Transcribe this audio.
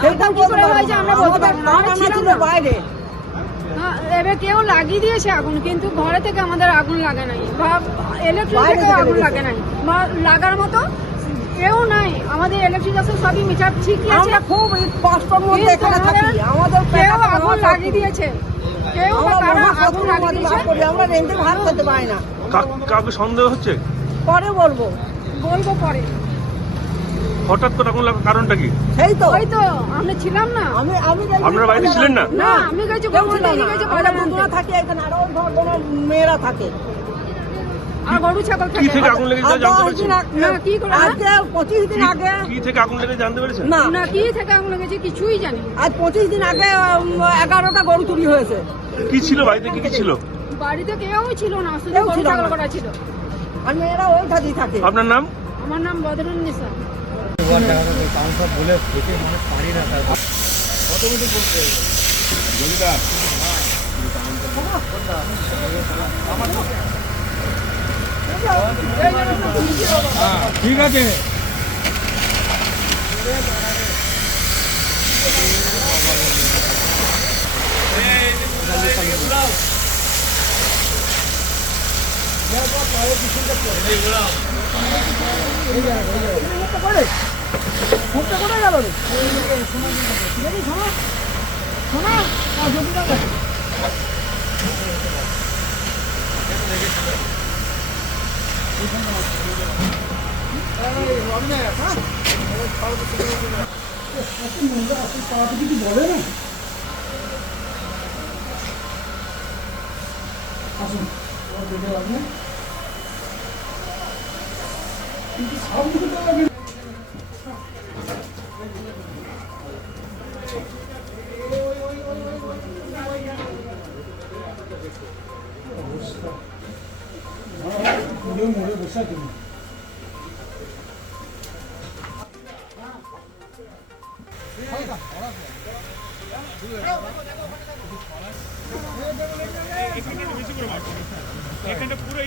সেটা কি করে হয়েছে আমরা বলতে পারবো না, আমরা ছিলাম না বাইরে। এবার কেউ লাগিয়ে দিয়েছে আগুন, কিন্তু ঘরে থেকে আমাদের আগুন লাগে নাই বা ইলেকট্রিক থেকে আগুন লাগে নাই বা লাগার মতো কেউ নাই। আমাদের ইলেকট্রিক আছে সবই মিটার ঠিকই আছে, আমরা খুব কষ্টের মধ্যে এখানে থাকি। আমাদের কেউ আগুন লাগিয়ে দিয়েছে, কেউ বা কারা আগুন লাগিয়ে দিয়েছে। আমরা রেন্টে ভাত খেতে পাই না। কাউকে সন্দেহ হচ্ছে? পরে বলবো পরে। হঠাৎ করে আগুন লাগার কারণটা কি? সেই তো ওই তো আমরা ছিলাম না। আমি আপনারা বাড়িতে ছিলেন না? না, আমি গেছি কেউ ছিল না। আমরা বন্ধুরা থাকি এখানে, আরো বোনের মেয়েরা থাকে। আর গরু ছাগল কি থাকে। থেকে আগুন লেগেছে জানতে পেরেছেন? না, কি করে? আজকে 25 দিন আগে কি থেকে আগুন লেগেছে জানতে পেরেছেন? না না, কি থেকে আগুন লেগেছে কিছুই জানি না। আজ 25 দিন আগে 11টা গরু চুরি হয়েছে। কি ছিল বাড়িতে, কি কি ছিল? বাড়িতে কেউ ছিল না, শুধু কেউ গরু ছিল ছাগল না। করা ছিল। আর মেয়েরা ওই ধারেই থাকে। আপনার নাম? আমার নাম বদরুন্নিসা। ঠিক আছে। মোড়ে বসে তুমি এখানটা পুরো